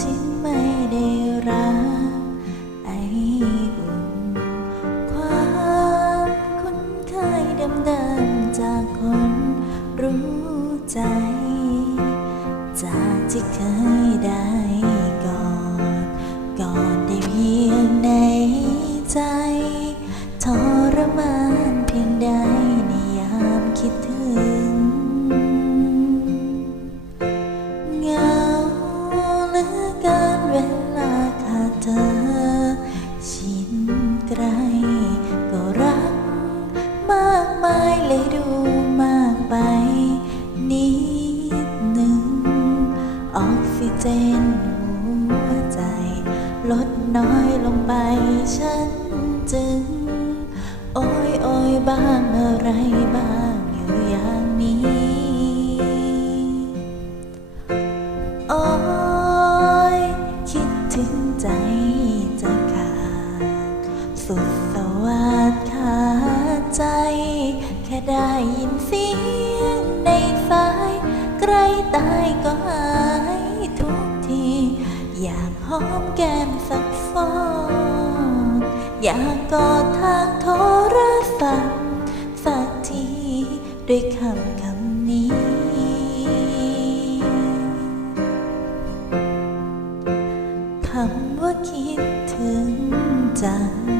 ที่ไม่ได้รักไอ้บุญความคุ้นเคยเดิมๆจากคนรู้ใจ จากที่เคย อยลงไปฉันจึง โอ้ยโอ้ยบ้างอะไรบ้างอยู่อย่างนี้ โอ้ยคิดถึงใจจะขาด สุดสวัสดขาดใจ แค่ได้ยินเสียงในสายใกล้ตายก็หา อยากหอมแก้มสักฟอนอยากกอดทางโทรศัพท์สักทีด้วยคำคำนี้ คำว่าคิดถึงจัง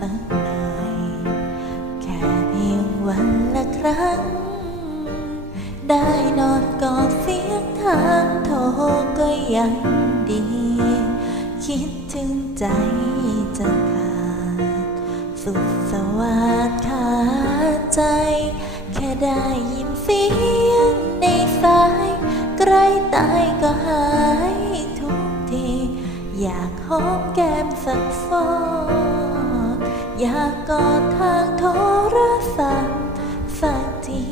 สักหน่อย แค่เพียงวันละครั้ง ได้นอนกอดเสียงทางโทรก็ยังดี คิดถึงใจจะขาด สุดสวัสดขาดใจ แค่ได้ยินเสียงในสายใกล้ตายก็หายทุกที อยากหอมแก้มสักฟอน อยากกอดทางโทรศัพท์ฝากที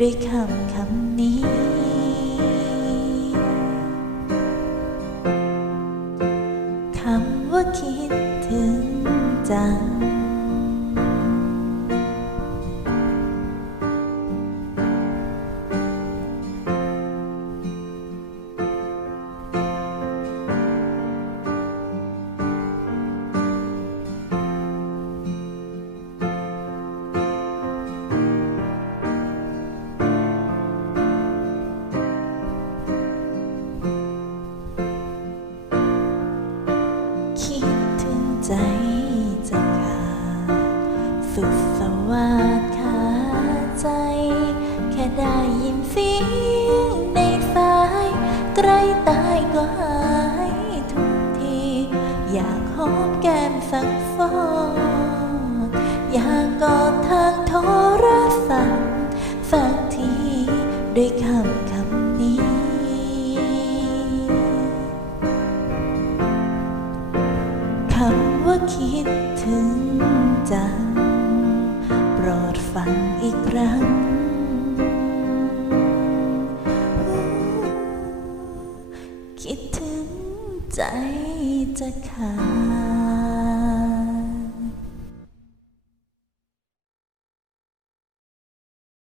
ด้วยคำคำนี้ คำว่าคิดถึงจัง สุดสวัสดขาใจ แค่ได้ยินเสียงในสายใกล้ตายก็หายทุกที อยากหอมแก้มสักฟอนอยากกอดทางโทรศัพท์สักทีด้วยคำคำนี้คำว่าคิดถึงจัง รดฟังอีกครั้ง คิดถึงใจจะขาด